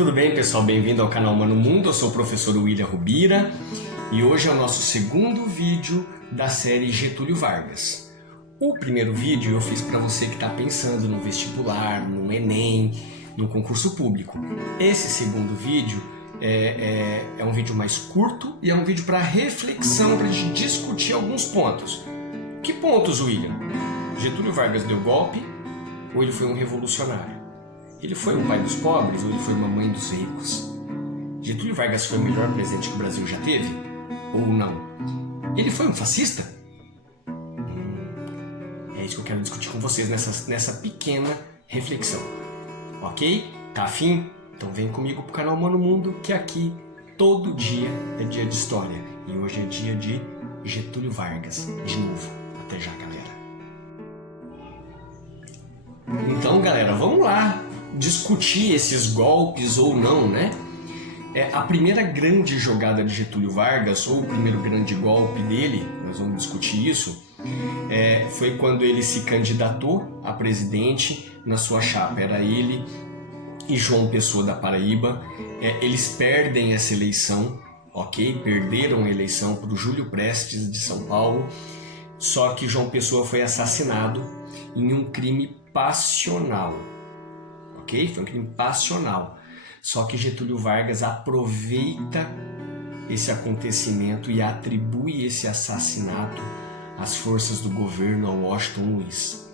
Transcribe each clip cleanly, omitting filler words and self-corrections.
Tudo bem, pessoal? Bem-vindo ao canal Mano Mundo. Eu sou o professor William Rubira e hoje é o nosso segundo vídeo da série Getúlio Vargas. O primeiro vídeo eu fiz para você que está pensando no vestibular, no Enem, no concurso público. Esse segundo vídeo é um vídeo mais curto e é um vídeo para reflexão, para a gente discutir alguns pontos. Que pontos, William? Getúlio Vargas deu golpe ou ele foi um revolucionário? Ele foi um pai dos pobres ou ele foi uma mãe dos ricos? Getúlio Vargas foi o melhor presidente que o Brasil já teve? Ou não? Ele foi um fascista? É isso que eu quero discutir com vocês nessa pequena reflexão. Ok? Tá afim? Então vem comigo pro canal Mano Mundo, que aqui todo dia é dia de história. E hoje é dia de Getúlio Vargas. De novo. Até já, galera. Então, galera, vamos lá discutir esses golpes ou não, né? A primeira grande jogada de Getúlio Vargas, ou o primeiro grande golpe dele, nós vamos discutir isso, foi quando ele se candidatou a presidente na sua chapa. Era ele e João Pessoa da Paraíba. Eles perdem essa eleição, ok? Perderam a eleição para o Júlio Prestes de São Paulo, só que João Pessoa foi assassinado em um crime passional. Ok? Foi um crime passional. Só que Getúlio Vargas aproveita esse acontecimento e atribui esse assassinato às forças do governo, ao Washington Luiz.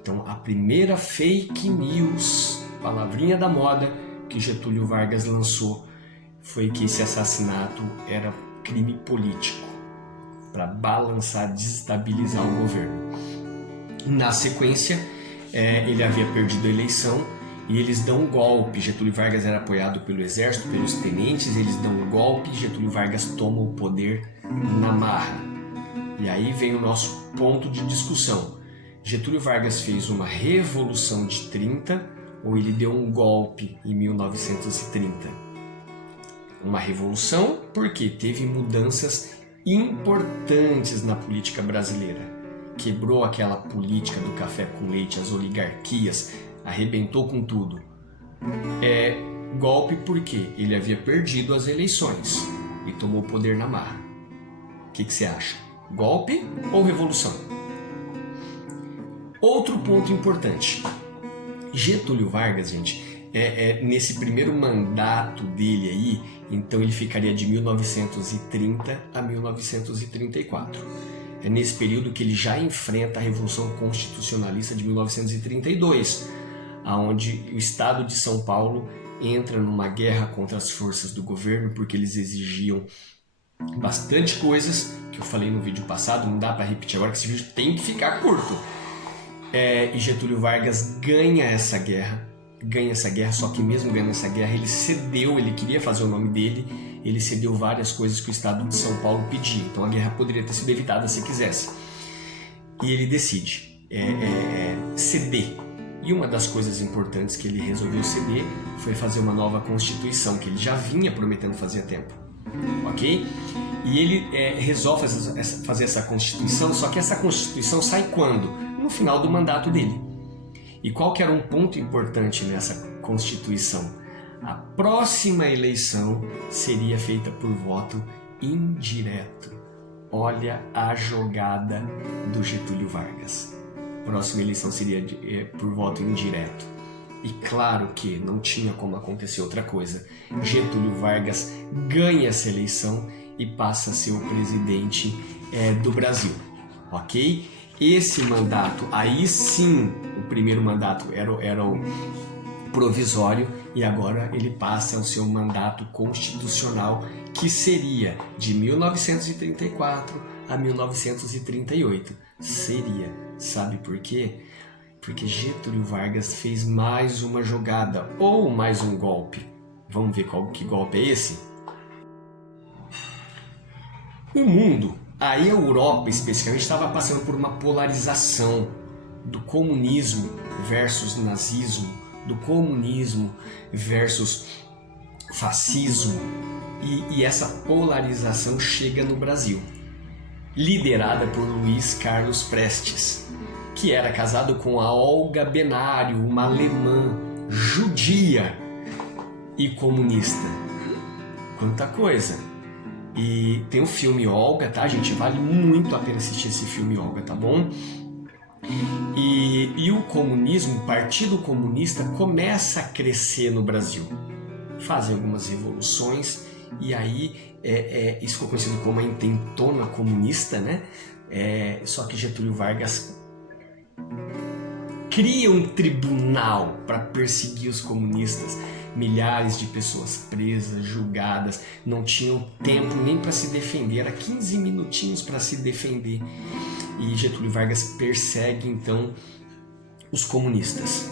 Então, a primeira fake news, palavrinha da moda, que Getúlio Vargas lançou foi que esse assassinato era crime político, para balançar, desestabilizar o governo. Na sequência, ele havia perdido a eleição e eles dão um golpe. Getúlio Vargas era apoiado pelo exército, pelos tenentes, eles dão um golpe e Getúlio Vargas toma o poder na marra. E aí vem o nosso ponto de discussão. Getúlio Vargas fez uma revolução de 30 ou ele deu um golpe em 1930? Uma revolução porque teve mudanças importantes na política brasileira. Quebrou aquela política do café com leite, as oligarquias, arrebentou com tudo. Golpe porque ele havia perdido as eleições e tomou o poder na marra. O que você acha? Golpe ou revolução? Outro ponto importante. Getúlio Vargas, gente, nesse primeiro mandato dele aí, então ele ficaria de 1930 a 1934. É nesse período que ele já enfrenta a Revolução Constitucionalista de 1932, onde o Estado de São Paulo entra numa guerra contra as forças do governo, porque eles exigiam bastante coisas, que eu falei no vídeo passado, não dá para repetir agora, que esse vídeo tem que ficar curto. E Getúlio Vargas ganha essa guerra, só que mesmo ganhando essa guerra, ele cedeu, ele queria fazer o nome dele, ele cedeu várias coisas que o Estado de São Paulo pedia. Então a guerra poderia ter sido evitada se quisesse. E ele decide ceder. E uma das coisas importantes que ele resolveu ceder foi fazer uma nova Constituição, que ele já vinha prometendo fazer há tempo. Ok? E ele resolve fazer essa Constituição, só que essa Constituição sai quando? No final do mandato dele. E qual que era um ponto importante nessa Constituição? A próxima eleição seria feita por voto indireto. Olha a jogada do Getúlio Vargas. A próxima eleição seria por voto indireto. E claro que não tinha como acontecer outra coisa. Getúlio Vargas ganha essa eleição e passa a ser o presidente do Brasil. Ok? Esse mandato, aí sim, o primeiro mandato era o provisório e agora ele passa ao seu mandato constitucional, que seria de 1934 a 1938. Seria. Sabe por quê? Porque Getúlio Vargas fez mais uma jogada ou mais um golpe. Vamos ver que golpe é esse? O mundo, a Europa especificamente, estava passando por uma polarização do comunismo versus nazismo, do comunismo versus fascismo, e essa polarização chega no Brasil, liderada por Luiz Carlos Prestes, que era casado com a Olga Benário, uma alemã judia. e comunista. Quanta coisa! E tem o filme Olga, tá, gente? Vale muito a pena assistir esse filme Olga, tá bom? E o comunismo, o Partido Comunista, começa a crescer no Brasil. Fazem algumas revoluções e aí isso ficou conhecido como a intentona comunista, né? Só que Getúlio Vargas cria um tribunal para perseguir os comunistas. Milhares de pessoas presas, julgadas, não tinham tempo nem para se defender, era 15 minutinhos para se defender. E Getúlio Vargas persegue então os comunistas.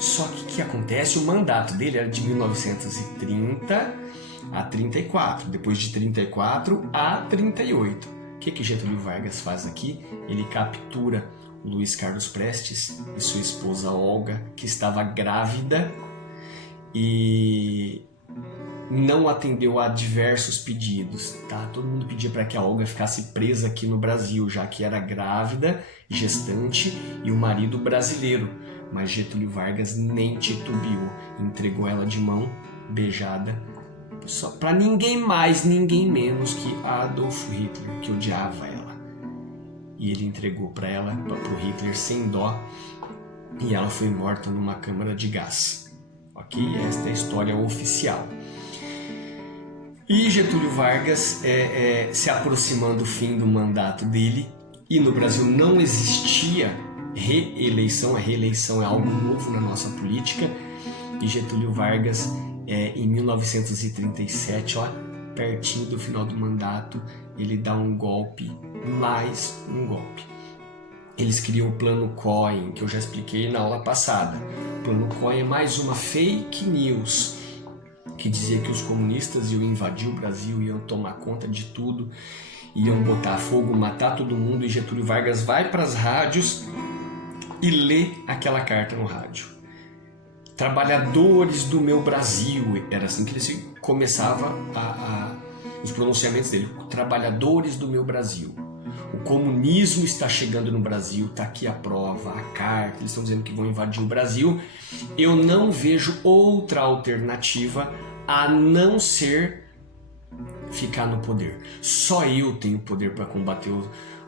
Só que o que acontece? O mandato dele era de 1930 a 34, depois de 34 a 38. O que Getúlio Vargas faz aqui? Ele captura Luiz Carlos Prestes e sua esposa Olga, que estava grávida, e não atendeu a diversos pedidos, tá? Todo mundo pedia para que a Olga ficasse presa aqui no Brasil, já que era grávida, gestante e o marido brasileiro. Mas Getúlio Vargas nem titubeou, entregou ela de mão beijada, só para ninguém mais, ninguém menos que Adolf Hitler, que odiava ela. E ele entregou para ela, para o Hitler sem dó, e ela foi morta numa câmara de gás. Ok? Esta é a história oficial. E Getúlio Vargas, se aproximando do fim do mandato dele, e no Brasil não existia reeleição, a reeleição é algo novo na nossa política, e Getúlio Vargas, em 1937, pertinho do final do mandato, ele dá um golpe, mais um golpe. Eles criam o Plano Cohen, que eu já expliquei na aula passada. O Plano Cohen é mais uma fake news, que dizia que os comunistas iam invadir o Brasil, iam tomar conta de tudo, iam botar fogo, matar todo mundo, e Getúlio Vargas vai para as rádios e lê aquela carta no rádio. Trabalhadores do meu Brasil, era assim que ele começava os pronunciamentos dele. Trabalhadores do meu Brasil. O comunismo está chegando no Brasil, está aqui a prova, a carta, eles estão dizendo que vão invadir o Brasil. Eu não vejo outra alternativa a não ser ficar no poder. Só eu tenho poder para combater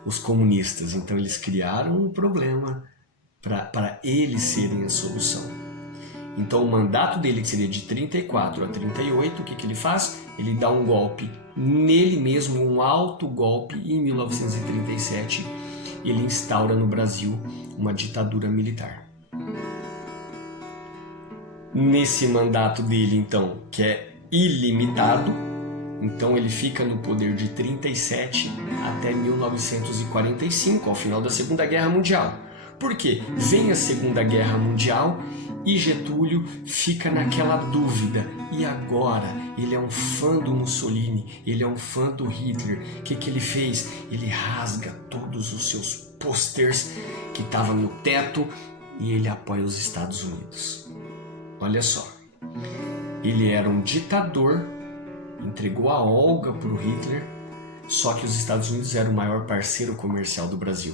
os comunistas. Então eles criaram um problema para eles serem a solução. Então o mandato dele, que seria de 34 a 38, o que ele faz? Ele dá um golpe nele mesmo, um alto golpe, e em 1937 ele instaura no Brasil uma ditadura militar. Nesse mandato dele, então, que é ilimitado, então ele fica no poder de 37 até 1945, ao final da Segunda Guerra Mundial. Por quê? Vem a Segunda Guerra Mundial e Getúlio fica naquela dúvida. E agora? Ele é um fã do Mussolini, ele é um fã do Hitler. O que ele fez? Ele rasga todos os seus posters que estavam no teto e ele apoia os Estados Unidos. Olha só, ele era um ditador, entregou a Olga para o Hitler, só que os Estados Unidos eram o maior parceiro comercial do Brasil.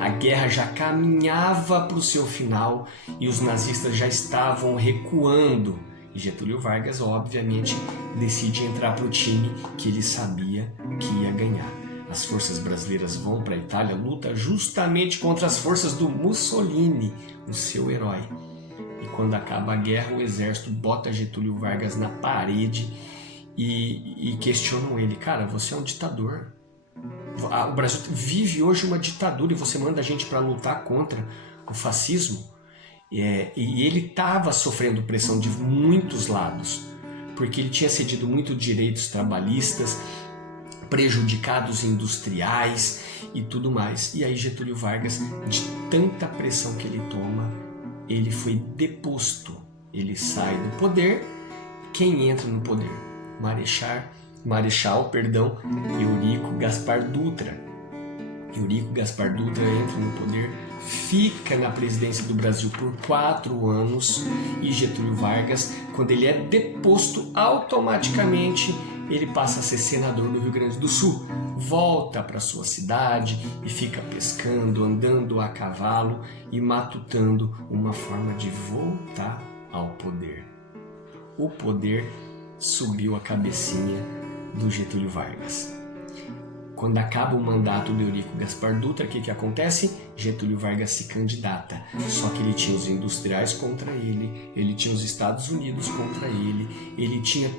A guerra já caminhava para o seu final e os nazistas já estavam recuando. E Getúlio Vargas, obviamente, decide entrar para o time que ele sabia que ia ganhar. As forças brasileiras vão para a Itália, luta justamente contra as forças do Mussolini, o seu herói. E quando acaba a guerra, o exército bota Getúlio Vargas na parede e questionam ele. Cara, você é um ditador. O Brasil vive hoje uma ditadura e você manda a gente para lutar contra o fascismo. E ele estava sofrendo pressão de muitos lados, porque ele tinha cedido muito direitos trabalhistas, prejudicados industriais e tudo mais. E aí Getúlio Vargas, de tanta pressão que ele toma, ele foi deposto. Ele sai do poder. Quem entra no poder? Marechal Eurico Gaspar Dutra. Eurico Gaspar Dutra entra no poder, fica na presidência do Brasil por 4 anos, e Getúlio Vargas, quando ele é deposto, automaticamente ele passa a ser senador do Rio Grande do Sul, volta para sua cidade e fica pescando, andando a cavalo e matutando uma forma de voltar ao poder. o poder subiu a cabecinha do Getúlio Vargas. Quando acaba o mandato do Eurico Gaspar Dutra, o que acontece? Getúlio Vargas se candidata, só que ele tinha os industriais contra ele tinha os Estados Unidos contra ele tinha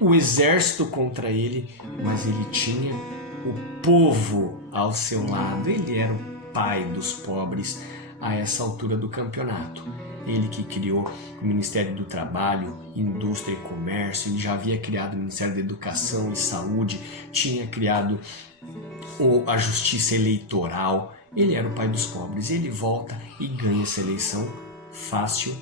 o exército contra ele, mas ele tinha o povo ao seu lado. Ele era o pai dos pobres a essa altura do campeonato. Ele que criou o Ministério do Trabalho, Indústria e Comércio, ele já havia criado o Ministério da Educação e Saúde, tinha criado a Justiça Eleitoral. Ele era o pai dos pobres. Ele volta e ganha essa eleição fácil.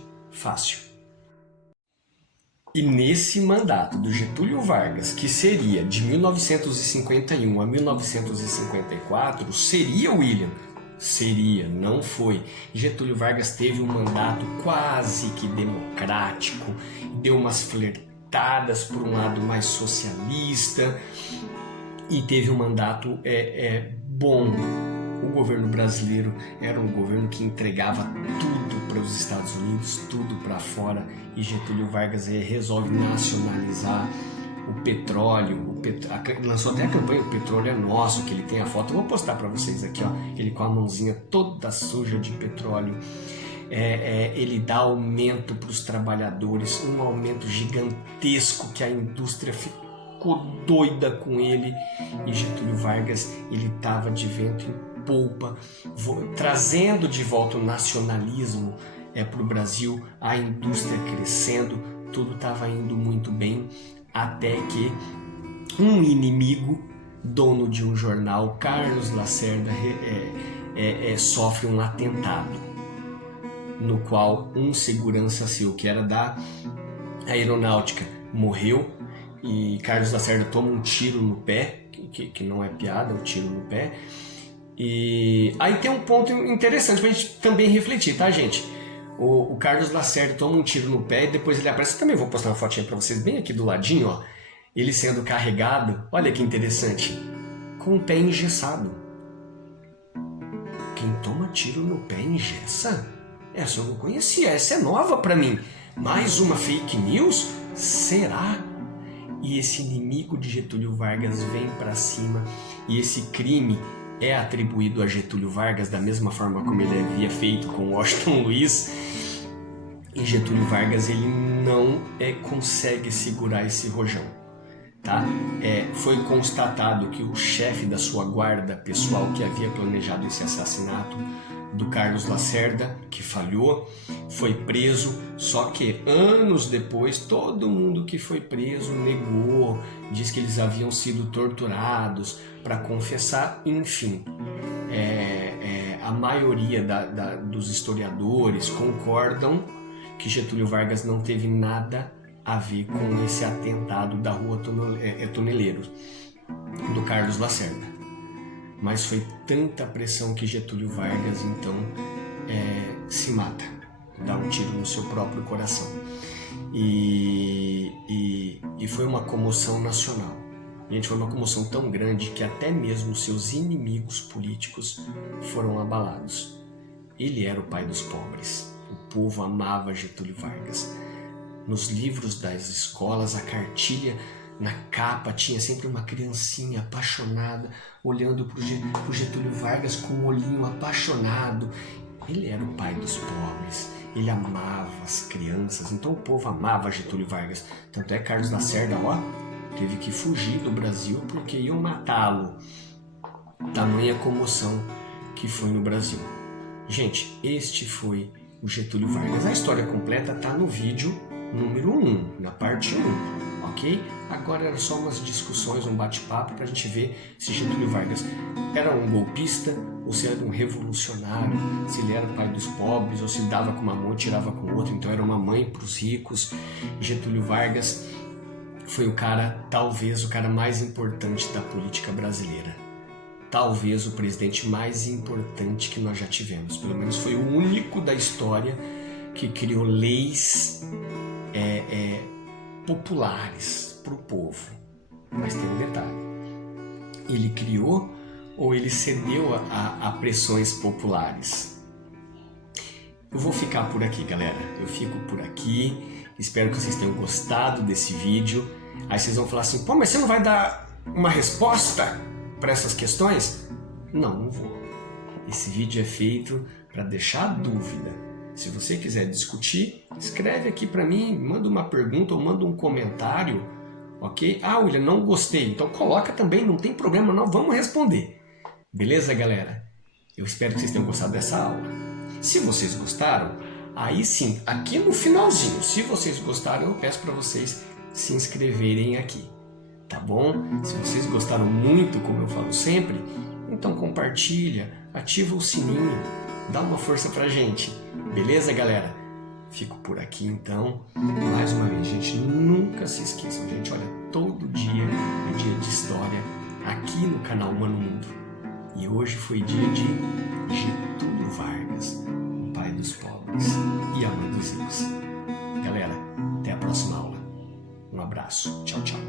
E nesse mandato do Getúlio Vargas, que seria de 1951 a 1954, seria, William? Seria, não foi. Getúlio Vargas teve um mandato quase que democrático, deu umas flertadas por um lado mais socialista e teve um mandato bom. O governo brasileiro era um governo que entregava tudo para os Estados Unidos, tudo para fora, e Getúlio Vargas resolve nacionalizar o petróleo, lançou até a campanha O Petróleo é Nosso, que ele tem a foto, eu vou postar para vocês aqui, ó, ele com a mãozinha toda suja de petróleo. Ele dá aumento para os trabalhadores, um aumento gigantesco que a indústria ficou doida com ele, e Getúlio Vargas ele estava de vento em polpa, trazendo de volta o nacionalismo para o Brasil, a indústria crescendo, tudo estava indo muito bem, até que um inimigo, dono de um jornal, Carlos Lacerda, sofre um atentado, no qual um segurança seu, que era da aeronáutica, morreu, e Carlos Lacerda toma um tiro no pé, que não é piada, um tiro no pé. E aí tem um ponto interessante pra gente também refletir, tá, gente? O Carlos Lacerda toma um tiro no pé e depois ele aparece. Eu também vou postar uma fotinha pra vocês bem aqui do ladinho, ó. Ele sendo carregado, olha que interessante, com o pé engessado. Quem toma tiro no pé engessa? Essa eu não conhecia, essa é nova pra mim. Mais uma fake news? Será? E esse inimigo de Getúlio Vargas vem pra cima, e esse crime é atribuído a Getúlio Vargas da mesma forma como ele havia feito com Washington Luiz, e Getúlio Vargas ele não consegue segurar esse rojão, tá? Foi constatado que o chefe da sua guarda pessoal que havia planejado esse assassinato do Carlos Lacerda, que falhou, foi preso, só que anos depois todo mundo que foi preso negou, diz que eles haviam sido torturados para confessar, enfim. A maioria dos historiadores concordam que Getúlio Vargas não teve nada a ver com esse atentado da Rua Toneleiros, do Carlos Lacerda. Mas foi tanta pressão que Getúlio Vargas, então, se mata, dá um tiro no seu próprio coração. E foi uma comoção nacional. Gente, foi uma comoção tão grande que até mesmo seus inimigos políticos foram abalados. Ele era o pai dos pobres. O povo amava Getúlio Vargas. Nos livros das escolas, a cartilha na capa tinha sempre uma criancinha apaixonada olhando para o Getúlio Vargas com um olhinho apaixonado. Ele era o pai dos pobres, ele amava as crianças, então o povo amava Getúlio Vargas. Tanto é que Carlos Lacerda, teve que fugir do Brasil porque iam matá-lo. Tamanha comoção que foi no Brasil. Gente, este foi o Getúlio Vargas. A história completa está no vídeo número 1, na parte 1, ok? Agora era só umas discussões, um bate-papo para a gente ver se Getúlio Vargas era um golpista ou se era um revolucionário, se ele era pai dos pobres ou se dava com uma mão e tirava com outra, então era uma mãe para os ricos. Getúlio Vargas foi o cara, talvez o cara mais importante da política brasileira. Talvez o presidente mais importante que nós já tivemos. Pelo menos foi o único da história que criou leis populares para o povo. Mas tem um detalhe. Ele criou ou ele cedeu a pressões populares? Eu vou ficar por aqui, galera. Eu fico por aqui. Espero que vocês tenham gostado desse vídeo. Aí vocês vão falar assim, pô, mas você não vai dar uma resposta para essas questões? Não vou. Esse vídeo é feito para deixar dúvida. Se você quiser discutir, escreve aqui para mim, manda uma pergunta ou manda um comentário, ok? Ah, William, não gostei. Então coloca também, não tem problema, não vamos responder. Beleza, galera? Eu espero que vocês tenham gostado dessa aula. Se vocês gostaram, aí sim, aqui no finalzinho, se vocês gostaram, eu peço para vocês se inscreverem aqui, tá bom? Se vocês gostaram muito, como eu falo sempre, então compartilha, ativa o sininho, dá uma força pra gente. Beleza, galera? Fico por aqui então. Mais uma vez, gente, nunca se esqueçam, gente, olha, todo dia é dia de história aqui no canal Humano Mundo. E hoje foi dia de Getúlio Vargas, o pai dos pobres e a mãe dos ricos. Galera, até a próxima aula. Um abraço. Tchau, tchau.